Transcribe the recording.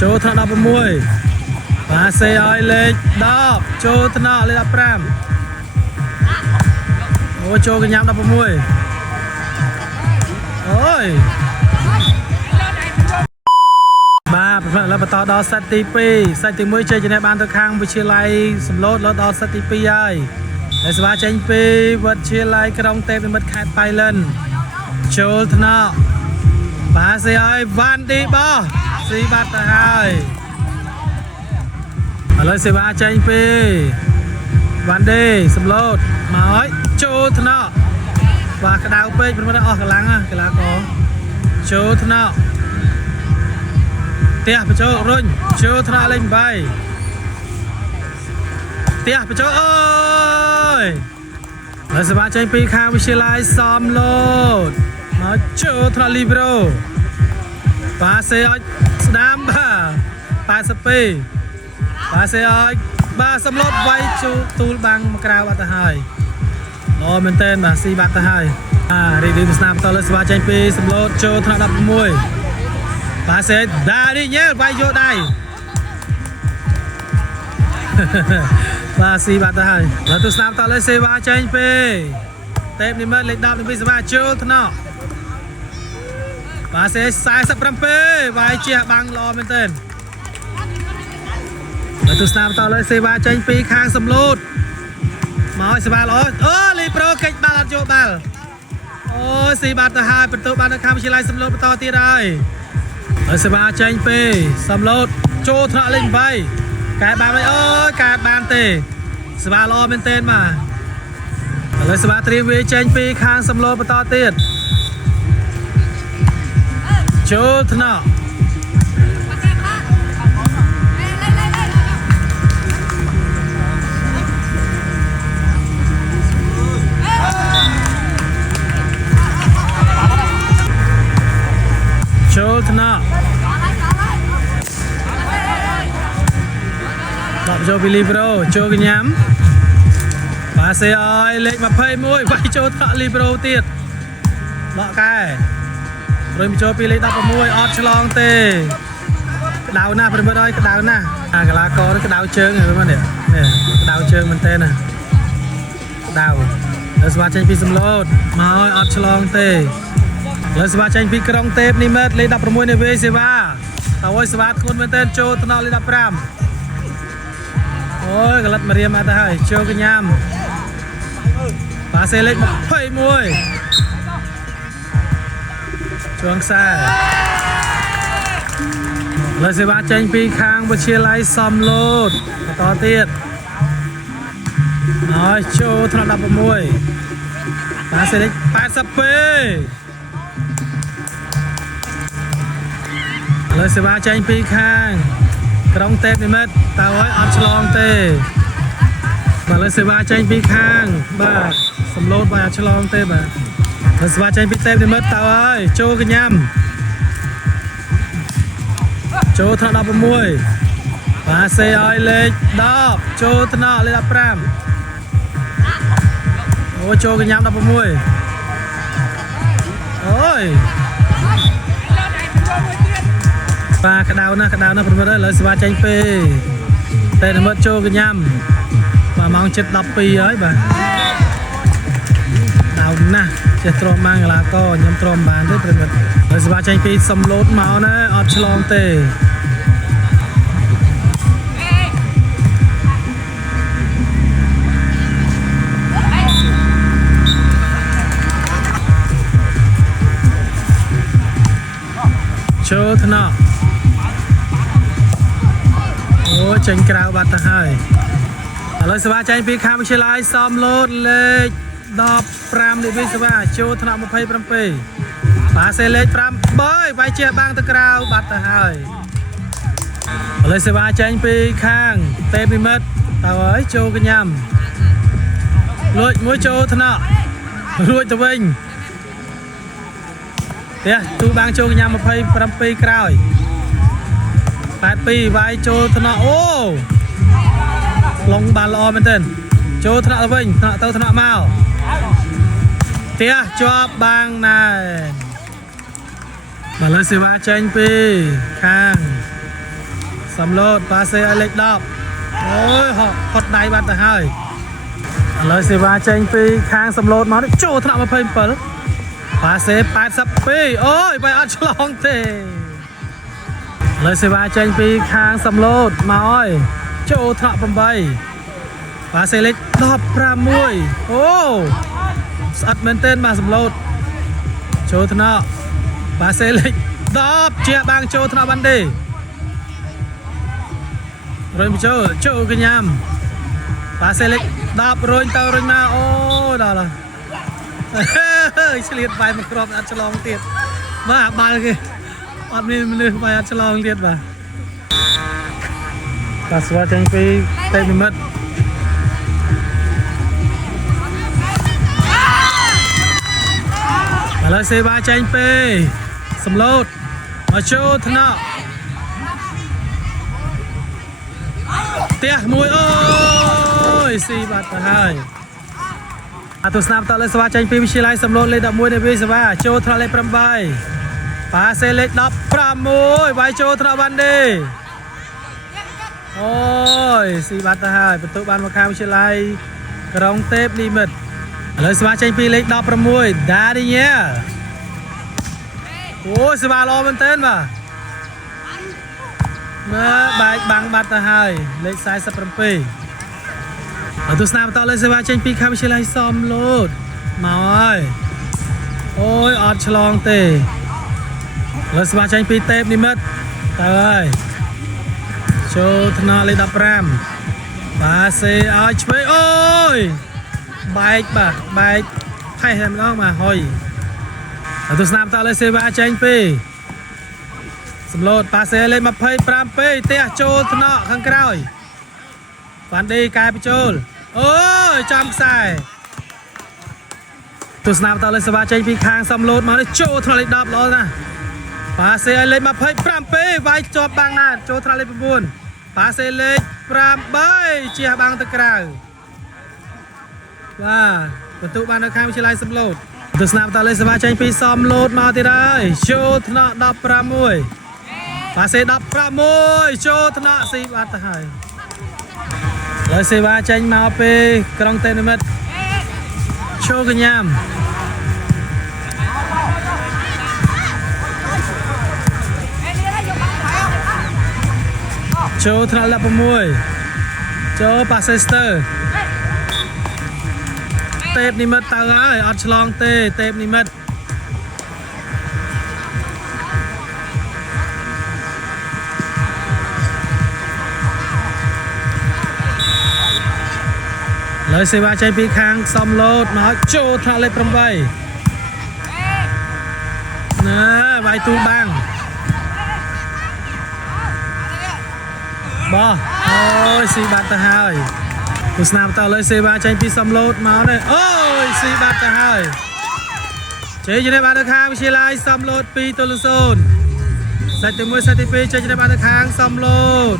ចូលថ្នាក់16បាទសេឲ្យលេខ10ចូលថ្នាក់លេខ15អូចូលកញ្ញាំ16អូយបាទប្រហែលបន្តដល់សេតទី2សេតទី1ជ័យជំនះបានទៅខាងវិទ្យាល័យសំឡូតដល់សេតទី2ហើយដែលស្វាចេញពីវិទ្យាល័យក្រុងទេពនិមិត្តខេត្តបៃលិនចូលថ្នាក់បាទសេឲ្យវ៉ាន់ឌីបោះស៊ីបាត់ទៅហើយឥឡូវសេវាចេញពីវ៉ាន់ឌីសំឡូតមកឲ្យចូលថ្នាក់បាទក្តៅពេកប្រហែលអស់កម្លាំងកីឡាករចូលថ្នាក់ផ្ទះបញ្ចូលរុញចូលថ្នាក់លេខ8ផ្ទះបញ្ចូលអើយហើយសេវាចេញពីខាងវិទ្យាល័យសំឡូតមកចូលថ្នាក់លីប្រូបាទសេឲ្យស្ដាមបាទ82បាទសេឲ្យបាទសំឡូតវាយជូទូលបាំងមកក្រៅបាត់ទៅហើយល្អមែនតើបាទស៊ីបាត់ទៅហើយរីករាយស្នាមតលើសេវាចេញពីសំឡូតចូលថ្នាក់16បាទសេដារីញ៉ែលវាយយកដៃបាទស៊ីបាត់ទៅហើយដល់ទស្សនាតលើសេវាចេញពីទេពនិមិត្តលេខ10ពីសេវាចូលថ្នាក់បាទសេ47វាយជះបាំងល្អមែនទែនដល់ទស្សនាតលើសេវាចេញពីខាងសំឡូតមកឲ្យសេវាល្អអូលីប្រូកិច្ចបាល់អត់ចូលបាល់អូស៊ីបាត់ទៅហើយបន្ទោបាននៅខាងវិទ្យាល័យសំឡូតបន្តទៀតហើយហើយសេវាចេញពីសំឡូតចូលថ្នាក់លេខ8កែបានហើយអូយកែបានទេសេវាល្អមែនទែនបាទឥឡូវសេវាត្រៀមវាចេញពីខាងសំឡូតបន្តទៀតចូលថ្នាក់ចូលថ្នាក់ដល់ចូលពីលីប្រូចូលកញ្ញាំបាទសេឲ្យលេខ21វាយចូលថ្នាក់លីប្រូទៀតដកកែរួចចូលពីលេខ16អត់ឆ្លងទេក្តៅណាស់ប្រិមិត្តអើយក្តៅណាស់កីឡាករនេះក្តៅជើងហ្នឹងមើលនេះក្តៅជើងមែនតើណាក្តៅហើយស្វាចេញពីសំឡូតមកឲ្យអត់ឆ្លងទេលើសេវាចេញពីក្រុងទេពនិមិត្តលេខ16នៃវេសេវាតើអើយសេវាធ្ងន់មែនទែនចូលថ្នាក់លេខ15អូយកលិតមករៀមអត់ទៅហើយចូលកញ្ញាំបាទសេលេខ21ជួងខ្សែលើសេវាចេញពីខាងវិទ្យាល័យសំឡូតបន្តទៀតហើយចូលថ្នាក់16បាទសេលេខ82លើសេវាចេញពីខាងក្រុងទេពនិមិត្តតើហើយអត់ឆ្លងទេបាទលើសេវាចេញពីខាងបាទសំឡូតបាទអត់ឆ្លងទេបាទលើសេវាចេញពីទេពនិមិត្តតើហើយចូលកញ្ញាំចូលថ្នាក់16បាទសេឲ្យលេខ10ចូលថ្នាក់លេខ15អូចូលកញ្ញាំ16អូយបាទក្តៅណាស់ប្រមិត្តអើយលើសេវាចេញពីតែនិមិត្តចូលកញ្ញាំបាទម៉ោង7:12ហើយបាទក្តៅណាស់ចេះទ្រាំបានកីឡាករខ្ញុំទ្រាំបានទេប្រមិត្តលើសេវាចេញពីសំឡូតមកណាអត់ឆ្លងទេចូលថ្នាក់អូចេញក្រៅបាត់ទៅហើយឥឡូវសេវាចេញពីខាងវិទ្យាល័យសំឡូតលេខ15នេះវិញសេវាចូលថ្នាក់27បាទសេលេខ8វាយជះបាំងទៅក្រៅបាត់ទៅហើយឥឡូវសេវាចេញពីខាងទេពនិមិត្តតើហើយចូលកញ្ញាំលួចមួយចូលថ្នាក់រួចទៅវិញទេទូបាំងចូលកញ្ញាំ27ក្រោយ82វាយចូលថ្នាក់អូឡងបាល់ល្អមែនទែនចូលថ្នាក់ទៅវិញថ្នាក់ទៅថ្នាក់មកទេជាប់បាំងណែបាទលើសេវាចេញពីខាង សំឡូតប៉ាសេឲ្យលេខ10អូយហត់ដៃបាត់ទៅហើយឥឡូវសេវាចេញពីខាងសំឡូតមកចូលថ្នាក់27ប៉ាសេ82អូយបាយអត់ឆ្លងទេឥឡូវសេវាចេញពីខាងសំឡូតមកអើយចូលថ្នាក់8ប៉ាសេលេខ16អូស្អិតមែនទែនបាទសំឡូតចូលថ្នាក់ប៉ាសេលេខ10ជាបាំងចូលថ្នាក់បានទេរុញចូលកញ្ញាំប៉ាសេលេខ10រុញទៅរុញមកអូដល់ហើយឆ្លៀតបាយមកគ្រាប់អត់ឆ្លងទៀតបាទបាល់គេអត់មានមនុស្សបាយអត់ឆ្លងទៀតបាទប៉ាស្វាចេញពីតេមិមិត្តឥឡូវសេវាចេញពីសំឡូតមកចូលថ្នាក់ផ្ទះមួយអូយស៊ីបាត់ទៅហើយអត់ទស្សនាបន្តលើសេវាចេញពីវិទ្យាល័យសំឡូតលេខ11នៃវិសេវាចូលថ្នាក់លេខ8ប៉ាសេលេខ16វាយចូលថ្នាក់បានទេអូយស៊ីបាត់ទៅហើយបន្ទុកបានមកខាងវិទ្យាល័យក្រុងទេពនិមិត្តឥឡូវសេវាចេញពីលេខ16ដានីញ៉ែលអូយសេវាល្អមែនទែនបាទមើលបែកបាំងបាត់ទៅហើយលេខ47អត់ទស្សនាបន្តលើសេវាចេញពីខាងវិទ្យាល័យសំឡូតមកហើយអូយអត់ឆ្លងទេលើសេវាចេញពីទេពនិមិត្តទៅហើយចូលថ្នាក់លេខ15ប៉ាសេឲ្យឆ្វេងអូយបែកបាទបែកផេះតែម្ដងបាទហុយអត់ទស្សនាបន្តលើសេវាចេញពីសំឡូតប៉ាសេលេខ27ពេផ្ទះចូលថ្នាក់ខាងក្រោយបានឌីកែបញ្ចូលអូយចាំខ្សែទស្សនាបន្តលើសេវាចេញពីខាងសំឡូតមកចូលថ្នាក់លេខ10ល្អណាស់ប៉ាសេឲ្យលេខ25ពេវាយជាប់បាំងណាចូលថ្នាក់លេខ9ប៉ាសេលេខ8ជះបាំងទៅក្រៅបាទបន្ទុកបាននៅខាងវិទ្យាល័យសំឡូតទស្សនាបន្តលើសេវាចេញពីសំឡូតមកទៀតហើយចូលថ្នាក់16ប៉ាសេ16ចូលថ្នាក់ស៊ីបាត់ទៅហើយលើសេវាចេញមកពីក្រុងទេពនិមិត្តចូលកញ្ញាំចូលថ្នាក់លេខ6ចូលប៉ាសេស្ទើទេពនិមិត្តទៅហើយអត់ឆ្លងទេទេពនិមិត្តលើសេវាចេញពីខាងសំឡូតមកចូលថ្នាក់លេខ8ណែវាយទូបាំងបោះអូយស៊ីបាត់ទៅហើយទស្សនាបន្តលើសេវាចេញពីសំឡូតមកនេះអូយស៊ីបាត់ទៅហើយជ័យជំនះបានទៅខាងវិទ្យាល័យសំឡូត2-0សេតទី1សេតទី2ជ័យជំនះបានទៅខាងសំឡូត